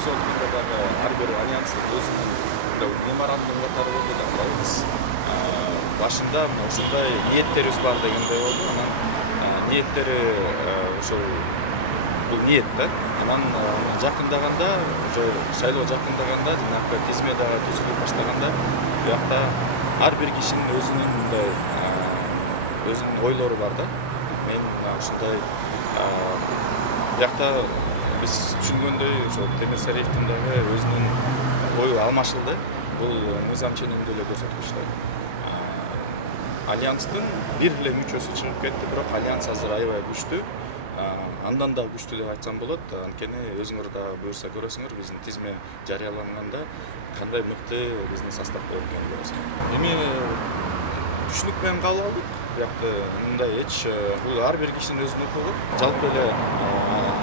түзүп атканда дагы ар бир альянстын өзүнүн меморандум катары болду да мындай биз башында мына ушундай ниеттерибиз бар дегендей болду. Анан ниеттери ошол бул ниет да. Анан жакындаганда уже шайлоо жакындаганда жанагы тизме дагы түзүлүп баштаганда биякта ар бир кишинин өзүнүн мындай өзүнүн ойлору бар да. Мен ушундай биякта биз түшүнгөндөй ошо Темирсариевдин дагы өзүнүн ою алмашылды. Бул мыйзам ченемдүү эле көрсөткүчтөр. Альянстын бир эле мүчөсү чыгып кетти, бирок альянс азыр аябай күчтүү. Андан да күчтүү деп айтсам болот. Анткени өзүңөр дагы буюрса көрөсүңөр, биздин тизме жарыяланганда кандай мыкты биздин состав болуп экенин көрөсүңөр. Эми түшүнүк менен кабыл алдык. Биякта мындай эч бул ар бир кишинин өзүнүн укугу. Жалпы эле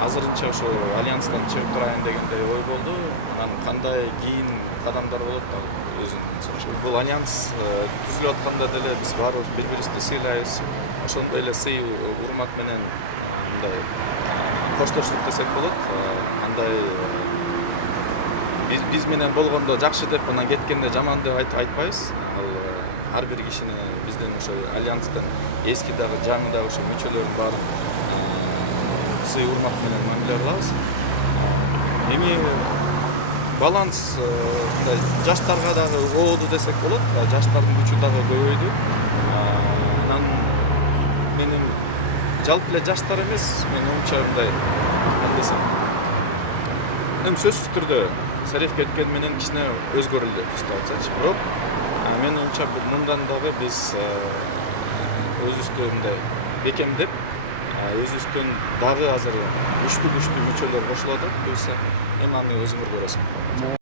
азырынча ошо альянстан чыгып турайын дегендей ой болду. Анан кандай кийин кадамдар болот дагы өзүнүн сурашат. Бул альянс түзүлүп атканда деле биз баарыбыз бири-бирибизди сыйлайбыз. Ошондой эле сый урмат менен мындай коштоштук десек болот. Андай биз менен болгондо жакшы деп анан кеткенде жаман деп айтпайбыз. Ал ар бир кишини биздин ошо альянстын эски дагы жаңы дагы ошо мүчөлөрүн баарын сый урмат менен мамиле кылабыз. Эми баланс мындай жаштарга дагы ооду десек болот. Жаштардын күчү дагы көбөйдү. Анан менин жалпы эле жаштар эмес, менин оюмча мындай десем. Эми сөзсүз түрдө Сарыев кеткен менен кичине өзгөрүлдү ситуациячы. Бирок менин оюмча мындан дагы биз өзүбүздү мындай бекемдеп, өзүбүздүн дагы азыр күчтүү мүчөлөр кошулат. Буюрса эми аны өзүңөр көрөсүңөр.